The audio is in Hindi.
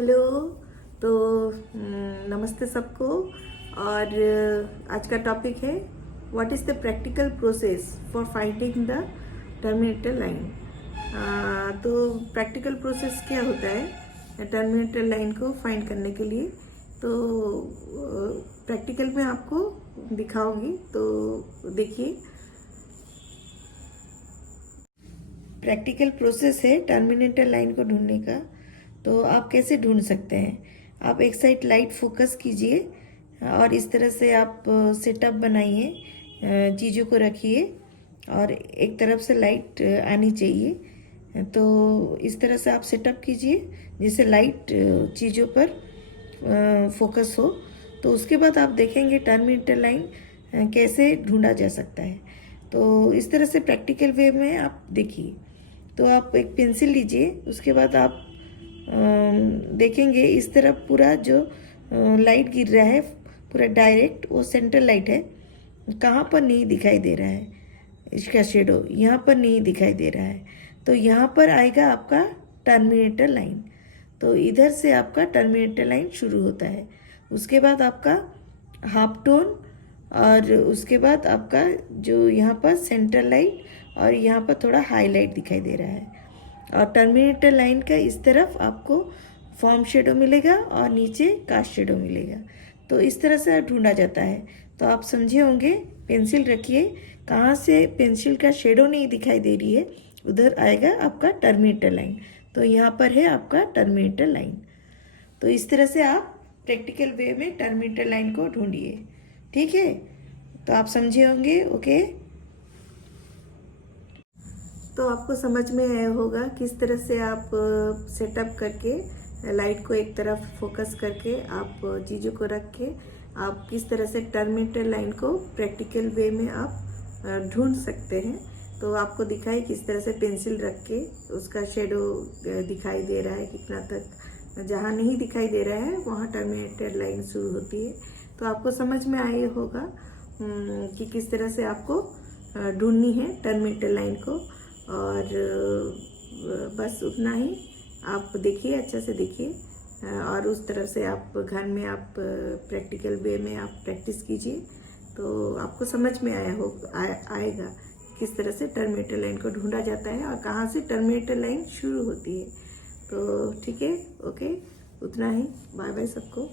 हेलो। तो नमस्ते सबको। और आज का टॉपिक है what is the practical process for finding the terminator line. तो प्रैक्टिकल प्रोसेस क्या होता है टर्मिनेटर लाइन को फाइंड करने के लिए। तो प्रैक्टिकल में आपको दिखाऊंगी, तो देखिए। प्रैक्टिकल प्रोसेस है टर्मिनेटर लाइन को ढूंढने का। तो आप कैसे ढूंढ सकते हैं? आप एक साइड लाइट फोकस कीजिए और इस तरह से आप सेटअप बनाइए, चीज़ों को रखिए और एक तरफ से लाइट आनी चाहिए। तो इस तरह से आप सेटअप कीजिए जिससे लाइट चीज़ों पर फोकस हो। तो उसके बाद आप देखेंगे टर्मिनेटर लाइन कैसे ढूंढा जा सकता है। तो इस तरह से प्रैक्टिकल वे में आप देखिए। तो आप एक पेंसिल लीजिए, उसके बाद आप देखेंगे इस तरफ पूरा जो लाइट गिर रहा है पूरा डायरेक्ट वो सेंटर लाइट है। कहाँ पर नहीं दिखाई दे रहा है, इसका शेडो यहाँ पर नहीं दिखाई दे रहा है। तो यहाँ पर आएगा आपका टर्मिनेटर लाइन। तो इधर से आपका टर्मिनेटर लाइन शुरू होता है। उसके बाद आपका हाफ टोन और उसके बाद आपका जो यहाँ पर सेंटर लाइट और यहाँ पर थोड़ा हाईलाइट दिखाई दे रहा है। और टर्मिनेटर लाइन का इस तरफ आपको फॉर्म शेडो मिलेगा और नीचे कास्ट शेडो मिलेगा। तो इस तरह से ढूंढा जाता है। तो आप समझे होंगे। पेंसिल रखिए, कहाँ से पेंसिल का शेडो नहीं दिखाई दे रही है उधर आएगा आपका टर्मिनेटर लाइन। तो यहाँ पर है आपका टर्मिनेटर लाइन। तो इस तरह से आप प्रैक्टिकल वे में टर्मिनेटर लाइन को ढूंढिए। ठीक है, तो आप समझे होंगे। ओके, तो आपको समझ में आया होगा किस तरह से आप सेटअप करके लाइट को एक तरफ फोकस करके आप चीज़ों को रख के आप किस तरह से टर्मिनेटर लाइन को प्रैक्टिकल वे में आप ढूंढ सकते हैं। तो आपको दिखाई किस तरह से पेंसिल रख के उसका शेडो दिखाई दे रहा है कितना तक। जहाँ नहीं दिखाई दे रहा है वहाँ टर्मिनेटर लाइन शुरू होती है। तो आपको समझ में आया होगा कि किस तरह से आपको ढूंढनी है टर्मिनेटर लाइन को। और बस उतना ही। आप देखिए, अच्छा से देखिए और उस तरफ से आप घर में आप प्रैक्टिकल वे में आप प्रैक्टिस कीजिए। तो आपको समझ में आएगा किस तरह से टर्मिनेटर लाइन को ढूंढा जाता है और कहाँ से टर्मिनेटर लाइन शुरू होती है। तो ठीक है, ओके, उतना ही। बाय बाय सबको।